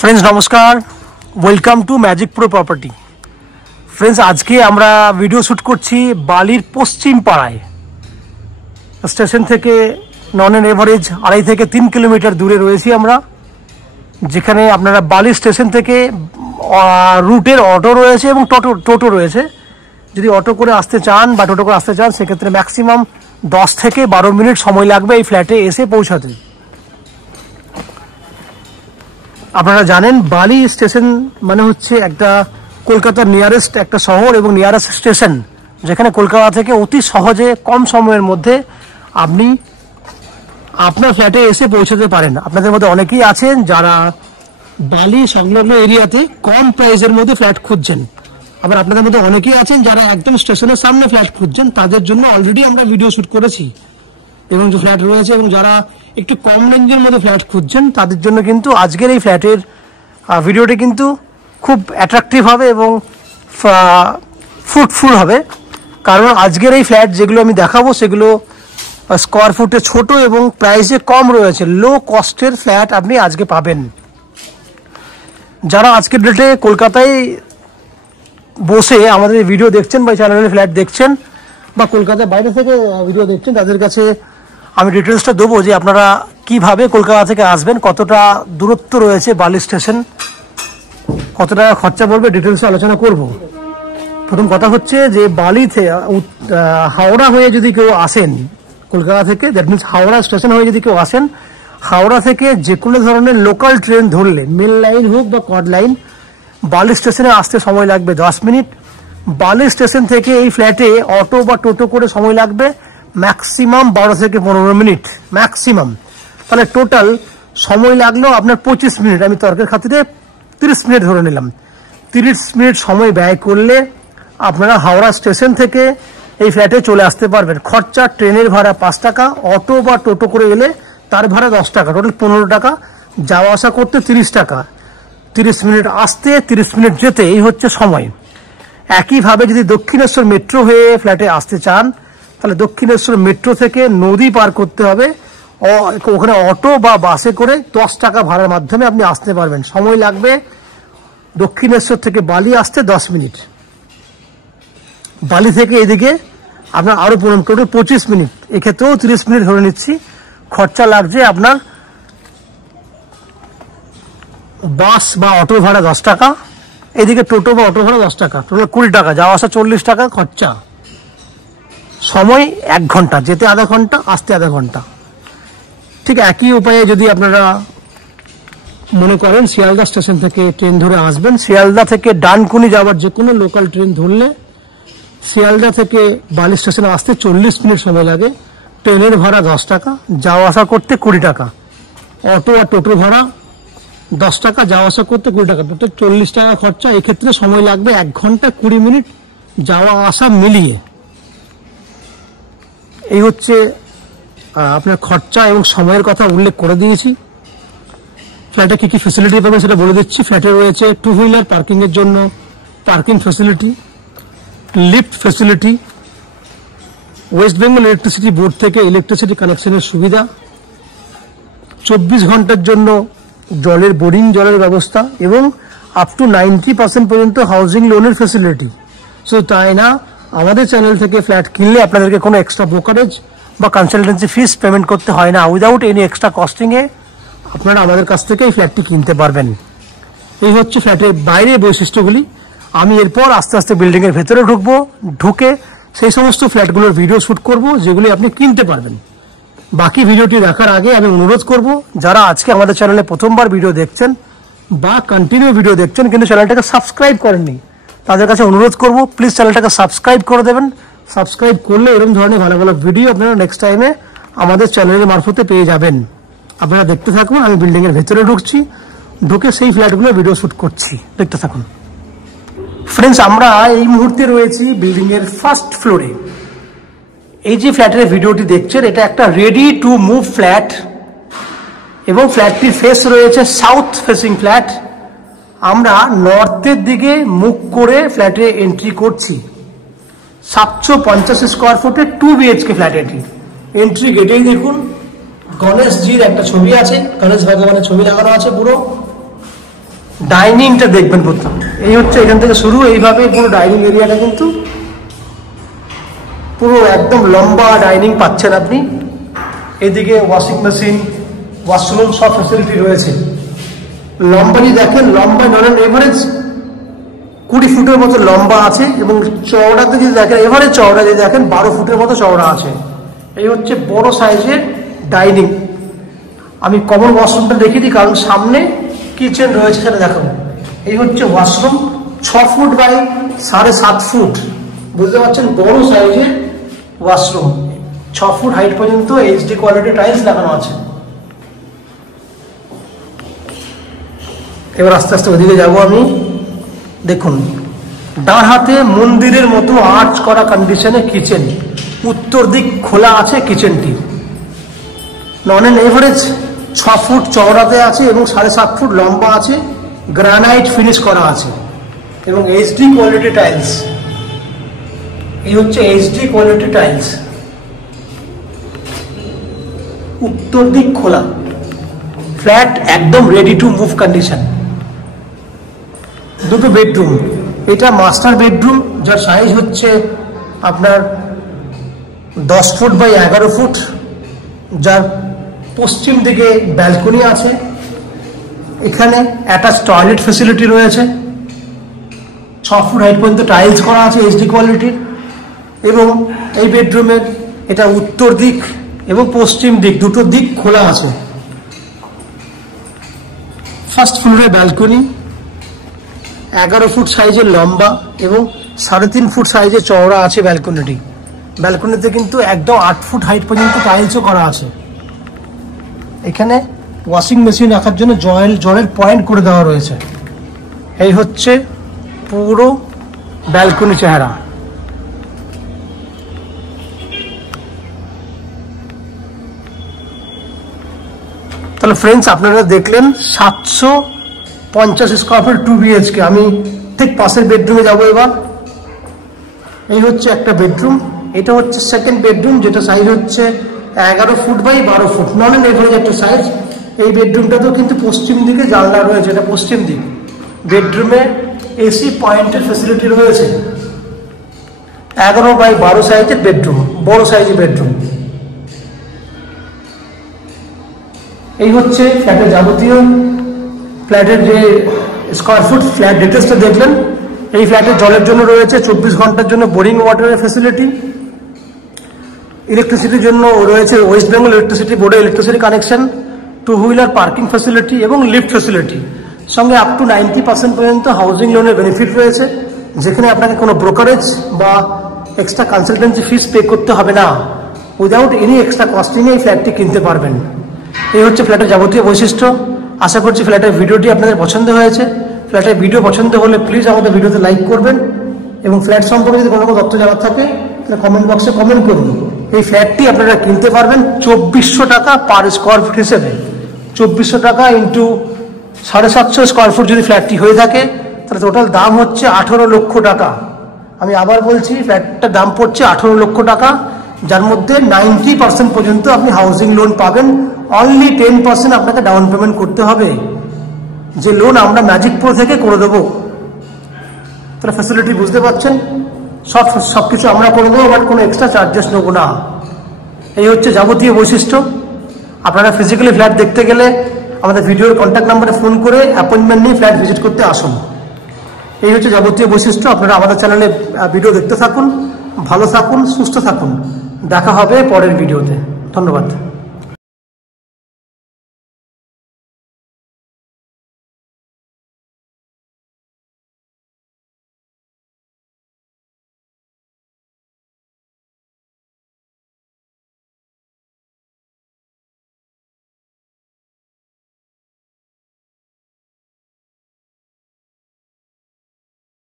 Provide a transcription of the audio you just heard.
Friends नमस्कार welcome to magic pro property. Friends आज के আমরা ভিডিও শুট করছি বালির পশ্চিম পাড়ায় স্টেশন থেকে নন এন এভারেজ 2.5 থেকে 3 কিলোমিটার দূরে রয়েছি আমরা, যেখানে আপনারা বালি স্টেশন থেকে রুটের অটো রয়েছে এবং টোটো রয়েছে। যদি অটো করে আসতে চান বা টোটো করে আসতে চান সেক্ষেত্রে ম্যাক্সিমাম 10 থেকে 12 মিনিট সময় লাগবে এই ফ্ল্যাটে এসে পৌঁছাতে। আপনারা জানেন বালি স্টেশন মানে হচ্ছে একটা কলকাতার নিয়ারেস্ট একটা শহর এবং নিয়ারেস্ট স্টেশন, যেখানে কলকাতা থেকে অতি সহজে কম সময়ের মধ্যে আপনি আপনার ফ্ল্যাটে এসে পৌঁছাতে পারেন। আপনাদের মধ্যে অনেকেই আছেন যারা বালি সংলগ্ন এরিয়াতে কম প্রাইসের মধ্যে ফ্ল্যাট খুঁজছেন, আবার আপনাদের মধ্যে অনেকেই আছেন যারা একদম স্টেশনের সামনে ফ্ল্যাট খুঁজছেন। তাদের জন্য অলরেডি আমরা ভিডিও শুট করেছি এবং যে ফ্ল্যাট রয়েছে, এবং যারা একটু কম রেঞ্জের মধ্যে ফ্ল্যাট খুঁজছেন তাদের জন্য কিন্তু আজকের এই ফ্ল্যাটের ভিডিওটি কিন্তু খুব অ্যাট্রাকটিভ হবে এবং ফ্রুটফুল হবে। কারণ আজকের এই ফ্ল্যাট যেগুলো আমি দেখাবো সেগুলো স্কোয়ার ফুটে ছোট এবং প্রাইসে কম রয়েছে, লো কস্টের ফ্ল্যাট আপনি আজকে পাবেন। যারা আজকের ডেটে কলকাতায় বসে আমাদের ভিডিও দেখছেন বা চ্যানেলের ফ্ল্যাট দেখছেন বা কলকাতার বাইরে থেকে ভিডিও দেখছেন, তাদের কাছে আমি ডিটেলসটা দেবো যে আপনারা কিভাবে কলকাতা থেকে আসবেন, কতটা দূরত্ব রয়েছে বালি স্টেশন, কত টাকা খরচা পড়বে, ডিটেলসে আলোচনা করব। প্রথম কথা হচ্ছে যে বালি থেকে হাওড়া হয়ে যদি কেউ আসেন কলকাতা থেকে, দ্যাট মিনস হাওড়া স্টেশন হয়ে যদি কেউ আসেন, হাওড়া থেকে যে কোনো ধরনের লোকাল ট্রেন ধরলে, মেল লাইন হোক বা কড লাইন, বালি স্টেশনে আসতে সময় লাগবে 10 মিনিট। বালি স্টেশন থেকে এই ফ্ল্যাটে অটো বা টোটো করে সময় লাগবে ম্যাক্সিমাম 12 থেকে 15 মিনিট ম্যাক্সিমাম। তাহলে টোটাল সময় লাগলো আপনার 25 মিনিট, আমি তর্কের খাতিরে 30 মিনিট ধরে নিলাম। 30 মিনিট সময় ব্যয় করলে আপনারা হাওড়া স্টেশন থেকে এই ফ্ল্যাটে চলে আসতে পারবেন। খরচা ট্রেনের ভাড়া 5 টাকা, অটো বা টোটো করে এলে তার ভাড়া 10 টাকা, টোটাল 15 টাকা, যাওয়া আসা করতে 30 টাকা। 30 মিনিট আসতে 30 মিনিট যেতে, এই হচ্ছে সময়। একইভাবে যদি দক্ষিণেশ্বর মেট্রো হয়ে ফ্ল্যাটে আসতে চান তাহলে দক্ষিণেশ্বর মেট্রো থেকে নদী পার করতে হবে, ওখানে অটো বা বাসে করে 10 টাকা ভাড়ার মাধ্যমে আপনি আসতে পারবেন। সময় লাগবে দক্ষিণেশ্বর থেকে বালি আসতে 10 মিনিট, বালি থেকে এদিকে আপনার আরো টোটাল 25 মিনিট, এক্ষেত্রেও 30 মিনিট ধরে নিচ্ছি। খরচা লাগছে আপনার বাস বা অটো ভাড়া 10 টাকা, এদিকে টোটো বা অটো ভাড়া 10 টাকা, টোটাল 20 টাকা, যাওয়া আসা 40 টাকা খরচা। সময় 1 ঘন্টা, যেতে আধা ঘন্টা, আসতে আধা ঘন্টা। ঠিক একই উপায়ে যদি আপনারা মনে করেন শিয়ালদা স্টেশন থেকে ট্রেন ধরে আসবেন, শিয়ালদা থেকে ডানকুনি যাওয়ার যে কোনো লোকাল ট্রেন ধরলে শিয়ালদা থেকে বালি স্টেশনে আসতে 40 মিনিট সময় লাগে। ট্রেনের ভাড়া 10 টাকা, যাওয়া আসা করতে 20 টাকা, অটো আর টোটো ভাড়া 10 টাকা, যাওয়া আসা করতে 20 টাকা, টোটাল 40 টাকা খরচা। এক্ষেত্রে সময় লাগবে 1 ঘন্টা 20 মিনিট যাওয়া আসা মিলিয়ে। এই হচ্ছে আপনার খরচা এবং সময়ের কথা উল্লেখ করে দিয়েছি। ফ্ল্যাটে কি কি ফ্যাসিলিটি পাবেন সেটা বলে দিচ্ছি। ফ্ল্যাটে রয়েছে 2 হুইলার পার্কিং এর জন্য parking facility, lift facility, West Bengal electricity board থেকে ইলেকট্রিসিটি কানেকশনের সুবিধা, 24 ঘন্টার জন্য জলের বোরিং জলের ব্যবস্থা এবং আপ টু 90% পর্যন্ত হাউজিং লোনের ফ্যাসিলিটি। শুধু তাই না, আমাদের চ্যানেল থেকে ফ্ল্যাট কিনলে আপনাদেরকে কোনো এক্সট্রা ব্রোকারেজ বা কনসালটেন্সি ফিস পেমেন্ট করতে হয় না। উইদাউট এনি এক্সট্রা কস্টিংয়ে আপনারা আমাদের কাছ থেকে এই ফ্ল্যাটটি কিনতে পারবেন। এই হচ্ছে ফ্ল্যাটের বাইরে বৈশিষ্ট্যগুলি। আমি এরপর আস্তে আস্তে বিল্ডিংয়ের ভেতরে ঢুকবো, ঢুকে সেই সমস্ত ফ্ল্যাটগুলোর ভিডিও শ্যুট করব যেগুলি আপনি কিনতে পারবেন। বাকি ভিডিওটি দেখার আগে আমি অনুরোধ করব, যারা আজকে আমাদের চ্যানেলে প্রথমবার ভিডিও দেখছেন বা কন্টিনিউ ভিডিও দেখছেন কিন্তু চ্যানেলটাকে সাবস্ক্রাইব করেননি, তাদের কাছে অনুরোধ করব প্লিজ চ্যানেলটাকে সাবস্ক্রাইব করে দেবেন। সাবস্ক্রাইব করলে এরকম ধরনের ভালো ভালো ভিডিও আপনারা নেক্সট টাইমে আমাদের চ্যানেলের মারফতে পেয়ে যাবেন। আপনারা দেখতে থাকুন, আমি বিল্ডিংয়ের ভেতরে ঢুকছি, ঢুকে সেই ফ্ল্যাটগুলো ভিডিও শ্যুট করছি, দেখতে থাকুন। ফ্রেন্ডস আমরা এই মুহূর্তে রয়েছি বিল্ডিংয়ের ফার্স্ট ফ্লোরে। এই যে ফ্ল্যাটের ভিডিওটি দেখছেন এটা একটা রেডি টু মুভ ফ্ল্যাট এবং ফ্ল্যাটটির ফেস রয়েছে সাউথ ফেসিং ফ্ল্যাট। আমরা নর্থের দিকে মুখ করে ফ্ল্যাটে এন্ট্রি করছি। 750 স্কোয়ার ফুটে 2 BHK ফ্ল্যাট এটি। এন্ট্রি গেটেই দেখুন গণেশজির একটা ছবি আছে, গণেশ ভগবানের ছবি লাগানো আছে পুরো। ডাইনিংটা দেখবেন প্রথম। এই হচ্ছে এখান থেকে শুরু, এইভাবে পুরো ডাইনিং এরিয়াটা কিন্তু পুরো একদম লম্বা ডাইনিং পাচ্ছেন আপনি। এদিকে ওয়াশিং মেশিন, ওয়াশরুম সব ফ্যাসিলিটি রয়েছে। লম্বা যদি দেখেন, লম্বা নন এভারেজ 20 ফুটের মতো লম্বা আছে, এবং চওড়াতে যদি দেখেন, এভারেজ চওড়া যদি দেখেন 12 ফুটের মতো চওড়া আছে। এই হচ্ছে বড় সাইজের ডাইনিং। আমি কমন ওয়াশরুমটা দেখিয়ে দিই, কারণ সামনে কিচেন রয়েছে, সেটা দেখাবো। এই হচ্ছে ওয়াশরুম, 6 ফুট বাই 7.5 ফুট, বুঝতে পারছেন, বড় সাইজের ওয়াশরুম। 6 ফুট হাইট পর্যন্ত এইচডি কোয়ালিটি টাইলস লাগানো আছে। এবার আস্তে আস্তে ওদিকে যাবো আমি। দেখুন, ডান হাতে মন্দিরের মতো আর্চ করা কন্ডিশনে কিচেন, উত্তর দিক খোলা আছে কিচেনটি। নন অ্যান্ড এভারেজ 6 ফুট চওড়াতে আছে এবং 7.5 ফুট লম্বা আছে, গ্রানাইট ফিনিশ করা আছে এবং এইচডি কোয়ালিটি টাইলস। এই হচ্ছে এইচডি কোয়ালিটি টাইলস, উত্তর দিক খোলা, ফ্ল্যাট একদম রেডি টু মুভ কন্ডিশন। দুটো বেডরুম, এটা মাস্টার বেডরুম, যার সাইজ হচ্ছে আপনার 10 ফুট বাই 11 ফুট, যার পশ্চিম দিকে ব্যালকনি আছে। এখানে অ্যাটাচ টয়লেট ফেসিলিটি রয়েছে, 6 ফুট হাইট পর্যন্ত টাইলস করা আছে এইচডি কোয়ালিটির। এবং এই বেডরুমের এটা উত্তর দিক এবং পশ্চিম দিক দুটো দিক খোলা আছে। ফার্স্ট ফ্লোরে ব্যালকনি, 11 ফুট সাইজের লম্বা এবং 3.5 ফুট সাইজের চওড়া আছে ব্যালকনিটি। ব্যালকনিতে কিন্তু একদম 8 ফুট হাইট পর্যন্ত টাইলসও করা আছে। এখানে ওয়াশিং মেশিন রাখার জন্য জলের পয়েন্ট করে দেওয়া রয়েছে। এই হচ্ছে পুরো ব্যালকনি চেহারা। তাহলে ফ্রেন্ডস, আপনারা দেখলেন 750 স্কোয়ার ফিট 2 BHK। আমি ঠিক পাশের বেডরুমে যাবো এবার। এই হচ্ছে একটা বেডরুম, এটা হচ্ছে সেকেন্ড বেডরুম, যেটা সাইজ হচ্ছে 11 foot by 12 foot, non and average একটা সাইজ। এই বেডরুমটাতেও কিন্তু পশ্চিম দিকে জানলা রয়েছে, এটা পশ্চিম দিক। বেডরুমে এসি পয়েন্টের ফ্যাসিলিটি রয়েছে। 11 বাই 12 সাইজের বেডরুম, বড় সাইজের বেডরুম। এই হচ্ছে ফ্ল্যাটের যাবতীয়, ফ্ল্যাটের যে স্কোয়ার ফুট ফ্ল্যাট ডিটেলসটা দেখলেন। এই ফ্ল্যাটের জলের জন্য রয়েছে 24 ঘন্টার জন্য বোরিং ওয়াটারের ফ্যাসিলিটি। ইলেকট্রিসিটির জন্য রয়েছে ওয়েস্ট বেঙ্গল ইলেকট্রিসিটি বোর্ডের electricity connection, 2 wheeler parking facility এবং লিফট ফ্যাসিলিটি। সঙ্গে আপ টু 90% পর্যন্ত হাউজিং লোনের বেনিফিট রয়েছে, যেখানে আপনাকে কোনো ব্রোকারেজ বা এক্সট্রা কনসালটেন্সি ফিস পে করতে হবে না। উইদাউট এনি এক্সট্রা কস্টিংয়ে এই ফ্ল্যাটটি কিনতে পারবেন। এই হচ্ছে ফ্ল্যাটের যাবতীয় বৈশিষ্ট্য। আশা করছি ফ্ল্যাটের ভিডিওটি আপনাদের পছন্দ হয়েছে। ফ্ল্যাটের ভিডিও পছন্দ হলে প্লিজ আমাদের ভিডিওতে লাইক করবেন, এবং ফ্ল্যাট সম্পর্কে যদি কোনো তথ্য জানার থাকে তাহলে কমেন্ট বক্সে কমেন্ট করুন। এই ফ্ল্যাটটি আপনারা কিনতে পারবেন 2400 টাকা পার স্কোয়ার ফুট হিসেবে। 2400 টাকা ইন্টু 750 স্কোয়ার ফুট যদি ফ্ল্যাটটি হয়ে থাকে, তাহলে টোটাল দাম হচ্ছে 18 লক্ষ টাকা। আমি আবার বলছি, ফ্ল্যাটটার দাম পড়ছে 18 লক্ষ টাকা, যার মধ্যে 90% পর্যন্ত আপনি হাউজিং লোন পাবেন। অনলি 10% আপনাকে ডাউন পেমেন্ট করতে হবে, যে লোন আমরা ম্যাজিক প্রো থেকে করে দেবো। তাহলে ফ্যাসিলিটি বুঝতে পারছেন, সবকিছু আমরা করে দেবো, বাট কোনো এক্সট্রা চার্জেস নেবো না। এই হচ্ছে যাবতীয় বৈশিষ্ট্য। আপনারা ফিজিক্যালি ফ্ল্যাট দেখতে গেলে আমাদের ভিডিওর কন্ট্যাক্ট নাম্বারে ফোন করে অ্যাপয়েন্টমেন্ট নিয়ে ফ্ল্যাট ভিজিট করতে আসুন। এই হচ্ছে যাবতীয় বৈশিষ্ট্য। আপনারা আমাদের চ্যানেলে ভিডিও দেখতে থাকুন, ভালো থাকুন, সুস্থ থাকুন। দেখা হবে পরের ভিডিওতে। ধন্যবাদ।